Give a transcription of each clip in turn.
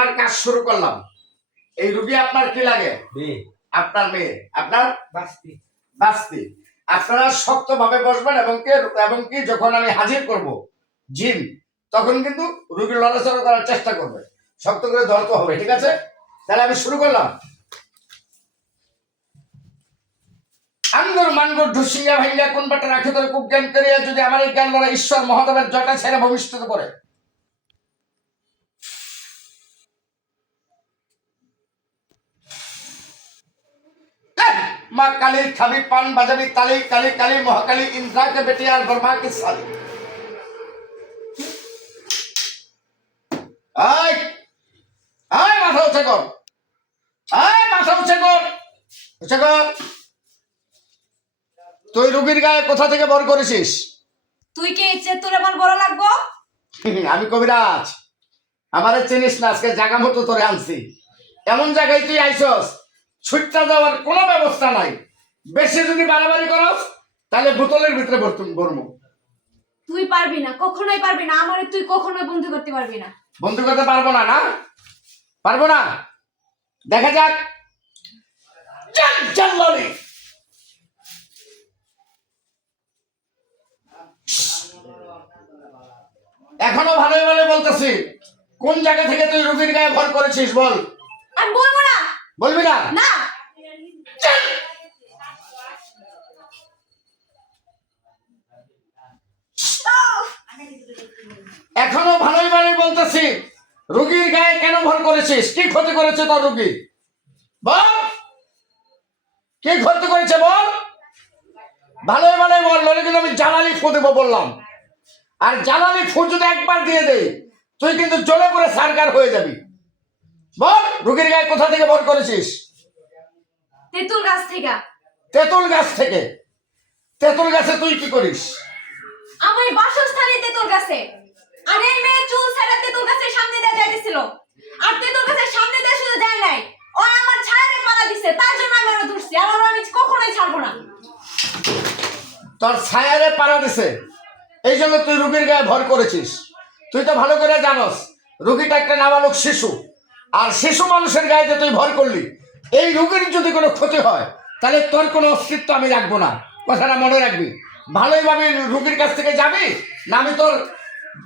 আমার কাজ শুরু করলাম। এই রুগী আপনার কি লাগে? আপনার মেয়ে, আপনার বাস্তি। আপনারা শক্তভাবে বসবেন এবং কি যখন আমি হাজির করব জিন, তখন কিন্তু রুগীর লড়াচড়া করার চেষ্টা করবে, শক্ত করে ধরতে হবে, ঠিক আছে? তাহলে আমি শুরু করলাম। আঙ্গুর মাঙ্গুর ঢুসিঙ্গা ভাঙ্গা কোন বাটা রাখে ধরে খুব জ্ঞান করিয়া যদি আমার এই জ্ঞান লড়া ঈশ্বর মহাদেবের জটা ছেড়ে ভবিষ্যৎ করে। মা কালী খাবি পান বাজাবি তালি কালী কালী মহাকালী ইন্দ্রাকে বেটি আর ব্রহ্মা কে সালি। আয় আয় মাথা উঁচা কর, আয় মাথা উঁচা কর, উঁচা কর। তুই রুগীর গায়ে কোথা থেকে বর করেছিস? তুই কি ইচ্ছে তোর এমন বড় লাগবো? আমি কবিরাজ, আমারে চিনিস না, আজকে জায়গা মতো তোরে আনছি। এমন জায়গায় তুই আইছস ছুটটা যাওয়ার কোনো ব্যবস্থা নাই। বেশি যদি বাড়াবাড়ি করস তাহলে বোতলের ভিতরে ভরবো। তুই পারবি না, কখনোই পারবি না, আমারে তুই কখনোই বন্ধু করতে পারবি না। বন্ধু করতে পারবো না? না পারবো না, দেখা যাক। এখনো ভালো ভালো বলতেছি, কোন জায়গা থেকে তুই রুগীর গায়ে ভর করেছিস বল। আমি বলবো না। বলবি না? না। এখনো ভালোই ভালোই বলতেছি, রুগীর গায়ে কেন ভর করেছিস? কি ক্ষতি করেছে তোর রুগী? বল, কি ক্ষতি করেছে বল, ভালোই ভালোই বল, নইলে কিন্তু আমি জ্বালানি ফু দেবো বললাম। আর জ্বালানি ফু যদি একবার দিয়ে দেই তুই কিন্তু জ্বলে করে সারকার হয়ে যাবি। বল, রুগীর গায়ে কোথা থেকে ভর করেছিস? তেঁতুল গাছ থেকে। তেঁতুল গাছ থেকে? তেঁতুল গাছে তুই কি করিস? আমার বাসস্থানে তেঁতুল গাছে। আর এই মেয়ে চুল ছাড়া তেঁতুল গাছের সামনে দিয়ে যাইতেছিল। আর তেঁতুল গাছের সামনে দিয়ে শুধু যায় নাই, ও আমার ছায়ারে পাড়া দিছে, তার জন্য আমি ওরে ধরছি। আর আমি কখনোই ছাড়বো না। তোর ছায়ারে পাড়া দিছে এই জন্য তুই রুগীর গায়ে ভর করেছিস? তুই তো ভালো করে জানোস রুগীটা একটা নাবালক শিশু, আর শিশু মানুষের গায়ে যে তুই ভর করলি, এই রুগীর যদি কোনো ক্ষতি হয় তাহলে তোর কোনো অস্তিত্ব আমি রাখবো না, কথাটা মনে রাখবি। ভালোই ভাবে রুগীর কাছ থেকে যাবি না আমি তোর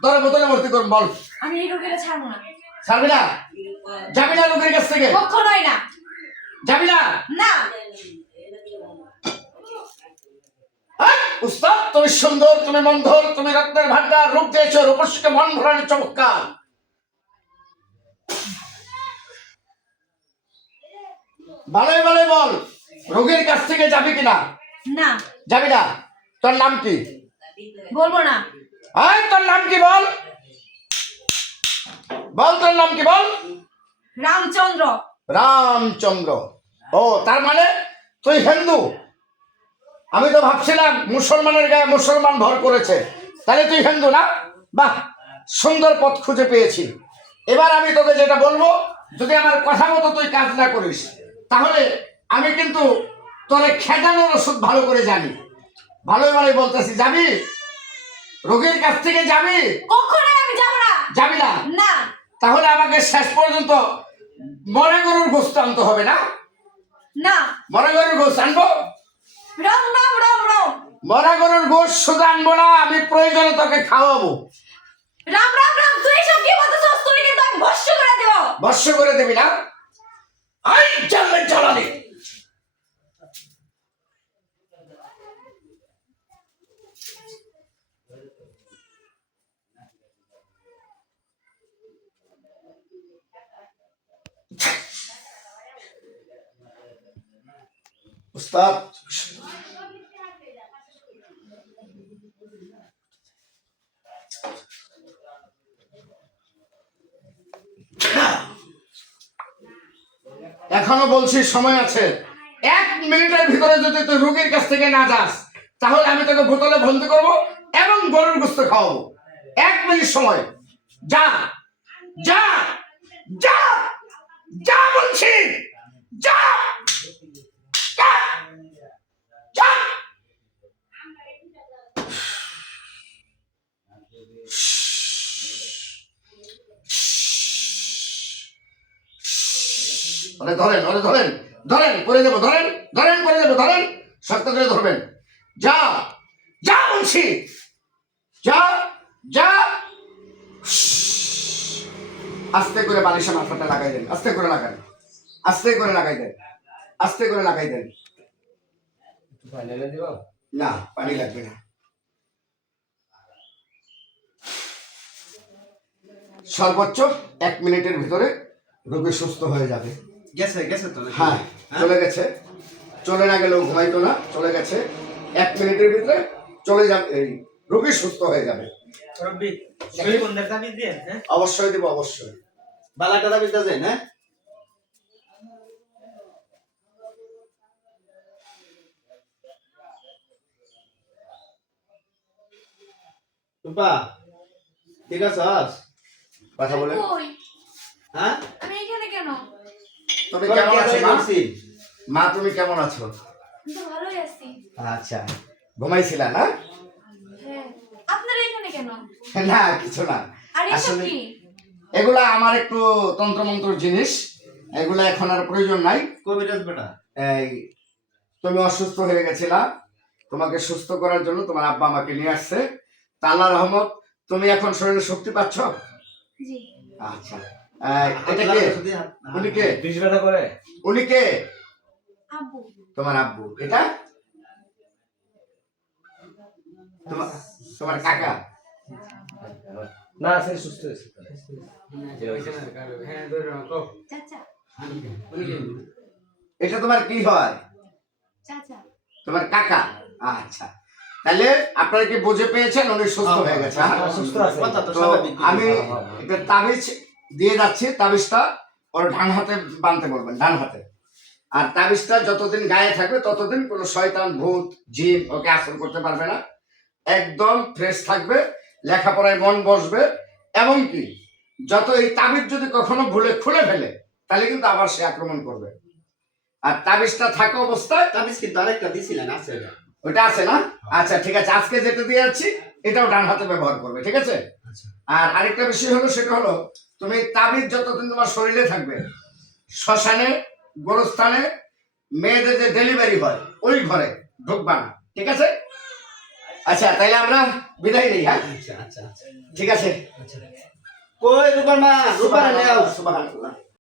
তোর বোতলে ভর্তি করব? বল। আমি এই রুগীরে ছাড়বো না। ছাড়বি না? যাবি না রুগীর কাছ থেকে? কখনোই না। যাবি না? না। উস্তাদ, তুমি সুন্দর, তুমি মন্ধর, তুমি রত্নের ভান্ডার, রূপ দিয়েছ রূপসকে মন ভরানি চমৎকার। ভালোই ভালোই বল, রোগীর কাছ থেকে যাবি কিনা? না। যাবি না? তোর নাম কি? বলবো না। আয়, তোর নাম কি বল, বল তোর নাম কি বল। রামচন্দ্র। রামচন্দ্র? ও, তার মানে তুই হিন্দু? আমি তো ভাবছিলাম মুসলমানের গায়ে মুসলমান ভর করেছে, তাহলে তুই হিন্দু না? বাহ, সুন্দর পথ খুঁজে পেয়েছি। এবার আমি তোকে যেটা বলবো, যদি আমার কথা মতো তুই কাজ না করিস তাহলে আমি কিন্তু তোরে খেদানোর ওষুধ ভালো করে জানি। ভালোই ভালোই বলতেছি, যাবি রোগীর কাছ থেকে? যাবি? কখনোই আমি যাব না। যাবি না? না। তাহলে আমাকে শেষ পর্যন্ত মরা গরুর গোস্ত আনতে হবে না? না। মরা গরুর গোস্ত আনবো? রম রম রম রম। মরা গরুর গোস্ত শুধু আনবো না, আমি প্রয়োজনে তোকে খাওয়াবো। রাম রাম রাম, তুই সব কি বলতেছস? তুই কিন্তু আমি ভস্ম করে দেব। ভস্ম করে দিবি না? আই জ্বালানি জ্বালানি। উস্তাদ, এখনো বলছি সময় আছে। 1 মিনিটের ভিতরে যদি তুই রোগীর কাছ থেকে না যাস তাহলে আমি তোকে বোতলে বন্দি করব এবং গরুর গোস্ত খাওয়াবো। 1 মিনিট সময়। যা যা যা যা বলছি, যা যা যা। ওরে ধরেন, ওরে ধরেন, ধরেন করে দেবো, ধরেন, ধরেন করে দেবো, ধরেন, শক্ত করে ধরবেন। যা, যা বলছি, যা, যা। আস্তে করে বালিশে মাথাটা লাগাই দেন, আস্তে করে লাগান, আস্তে করে লাগাই দেন, আস্তে করে লাগাই দেন। না, পানি লাগবে না। সর্বোচ্চ 1 মিনিটের ভিতরে রোগী সুস্থ হয়ে যাবে। গেছে গেছে তো হ্যাঁ, চলে গেছে। চলে না গেলেও ঘুমাইতো না, চলে গেছে। 1 মিনিটের ভিতরে চলে যাবে, এই রোগী সুস্থ হয়ে যাবে। রব্বি শরীর বন্ধের দাবি দিয়ে হ্যাঁ অবশ্যই দেবো, অবশ্যই। বালাটা দাবি দেন হ্যাঁ রূপা ঠিক আছে কথা বলে। কই হ্যাঁ আমি এখানে কেন? তুমি কেমন আছো মা? মা তুমি কেমন আছো? আমি তো ভালোই আছি। আচ্ছা, ঘুমাইছিলা না? হ্যাঁ, আপনারা এখানে কেন? না কিছু না, আর এসব আসলে কি? এগুলা আমার একটু তন্ত্রমন্ত্র জিনিস, এগুলা এখন আর প্রয়োজন নাই। কবিরাজ বেটা এই তুমি অসুস্থ হয়ে গেছিলা, তোমাকে সুস্থ করার জন্য তোমার আব্বা আমাকে নিয়ে আসছে। তা আল্লাহর রহমত, তুমি এখন শরীরে শক্তি পাচ্ছ। জি। আচ্ছা, এটা কে? উনি কে? বিশ বেটা করে উনি কে? আব্বু। তোমার আব্বু। এটা তোমার তোমার কাকা। না সে সুস্থ হয়েছে চাচা। এটা তোমার কি হয়? চাচা। তোমার কাকা। আচ্ছা, তাহলে আপনারা কি বুঝে পেয়েছেন উনি সুস্থ হয়ে গেছে? হ্যাঁ? সুস্থ আছে তো আমি একটা তাবিজ দিয়ে যাচ্ছি, তাবিজটা ওর ডান হাতে বাঁধতে বলবেন, ডান হাতে। আর তাবিজটা যতদিন গায়ে থাকবে ততদিন কোনো শয়তান ভূত জিন ওকে আসর করতে পারবে না। একদম ফ্রেশ থাকবে, লেখাপড়ায় মন বসবে। এমনকি যত এই তাবিজ যদি কখনো ভুলে খুলে ফেলে তাহলে কিন্তু আবার সে আক্রমণ করবে। আর তাবিজটা থাকা অবস্থায়, তাবিজ কিন্তু আরেকটা দিছিলেন আছে এটা ওইটা আছে না? আচ্ছা ঠিক আছে, আজকে যেটা দিয়ে যাচ্ছি এটাও ডান হাতে ব্যবহার করবে, ঠিক আছে? আর আরেকটা বিষয় হলো, সেটা হলো তুমি তাবিজ যতদিন তোমার শরীরে থাকবে, শ্মশানে, গোরস্থানে, মেয়েদের যে ডেলিভারি হয় ওই ঘরে ঢুকবা না, ঠিক আছে? আচ্ছা, তাইলে আমরা বিদায় নেই। হ্যাঁ, আচ্ছা আচ্ছা আচ্ছা ঠিক আছে। কই রূপার মা রূপার নেও সুবহানাল্লাহ।